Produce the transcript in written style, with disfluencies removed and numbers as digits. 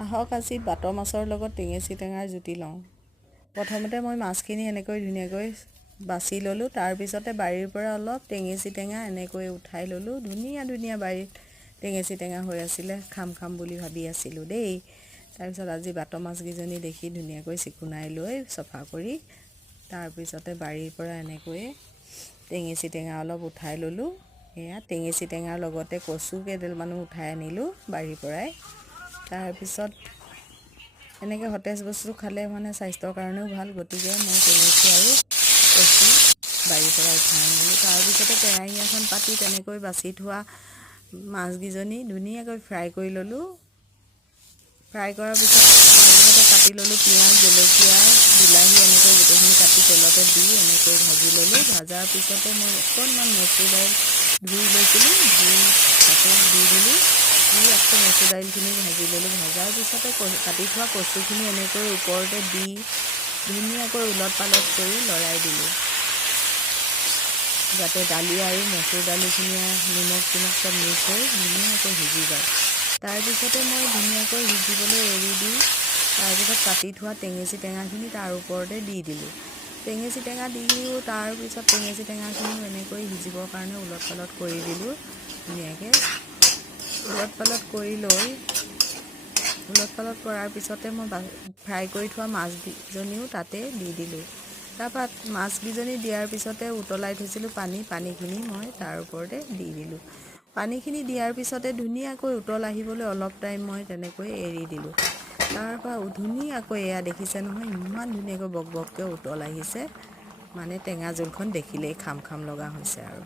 আহক আজি বাত মাছৰ লগত টেঙেচি টেঙাৰ জুতি লওঁ। প্ৰথমতে মই মাছখিনি এনেকৈ ধুনীয়াকৈ বাছি ল'লোঁ। তাৰপিছতে বাৰীৰ পৰা অলপ টেঙেচি টেঙা এনেকৈ উঠাই ল'লোঁ। ধুনীয়া ধুনীয়া বাৰীত টেঙেচি টেঙা হৈ আছিলে, খাম বুলি ভাবি আছিলোঁ দেই। তাৰপিছত আজি বাত মাছকেইজনী দেখি ধুনীয়াকৈ চিকুণাই লৈ চফা কৰি তাৰপিছতে বাৰীৰ পৰা এনেকৈ টেঙেচি টেঙা অলপ উঠাই ল'লোঁ। এয়া টেঙেচি টেঙাৰ লগতে কচু কেইডালমানো উঠাই আনিলোঁ বাৰীৰ পৰাই। তাৰপিছত এনেকৈ সতেজ বস্তু খালে মানে স্বাস্থ্যৰ কাৰণেও ভাল, গতিকে মই টেঙেচি আৰু কচু বাৰীৰ পৰা উঠাই আনিলোঁ। তাৰপিছতে কেৰাহী এখন পাতি তেনেকৈ বাছি থোৱা মাছকেইজনী ধুনীয়াকৈ ফ্ৰাই কৰি ল'লোঁ। ফ্ৰাই কৰাৰ পিছত তাৰপিছতে কাটি ল'লোঁ পিঁয়াজ, জলকীয়া, বিলাহী এনেকৈ গোটেইখিনি কাটি তেলতে দি এনেকৈ ভাজি ল'লোঁ। ভাজাৰ পিছতে মই অকণমান মচুৰ দাইল ধুই লৈছিলোঁ, ধুই তাতে দি দিলোঁ। দি আকৌ মচুৰ দাইলখিনি ভাজি ল'লোঁ। ভজাৰ পিছতে কাটি থোৱা কচুখিনি এনেকৈ ওপৰতে দি ধুনীয়াকৈ ওলট পালট কৰি লৰাই দিলোঁ, যাতে দালি আৰু মচুৰ দালিখিনিয়ে নিমখ চিমখ চব মিক্স হৈ ধুনীয়াকৈ সিজি যায়। তাৰপিছতে মই ধুনীয়াকৈ সিজিবলৈ এৰি দি তাৰপিছত কাটি থোৱা টেঙেচি টেঙাখিনি তাৰ ওপৰতে দি দিলোঁ। টেঙেচি টেঙা দিও তাৰপিছত টেঙেচি টেঙাখিনিও এনেকৈ সিজিবৰ কাৰণে ওলট পালট কৰি দিলোঁ। ধুনীয়াকৈ ওলট পালট কৰি লৈ ওলট পালট কৰাৰ পিছতে মই ফ্ৰাই কৰি থোৱা মাছকেইজনীও তাতে দি দিলোঁ। তাৰপৰা মাছকেইজনী দিয়াৰ পিছতে উতলাই থৈছিলোঁ পানীখিনি মই তাৰ ওপৰতে দি দিলোঁ। পানীখিনি দিয়াৰ পিছতে ধুনীয়াকৈ উতল আহিবলৈ অলপ টাইম মই তেনেকৈ এৰি দিলোঁ। তাৰপৰা ধুনীয়াকৈ এয়া দেখিছে নহয়, ইমান ধুনীয়াকৈ বক বককৈ উতল আহিছে, মানে টেঙা জোলখন দেখিলেই খাম লগা হৈছে আৰু।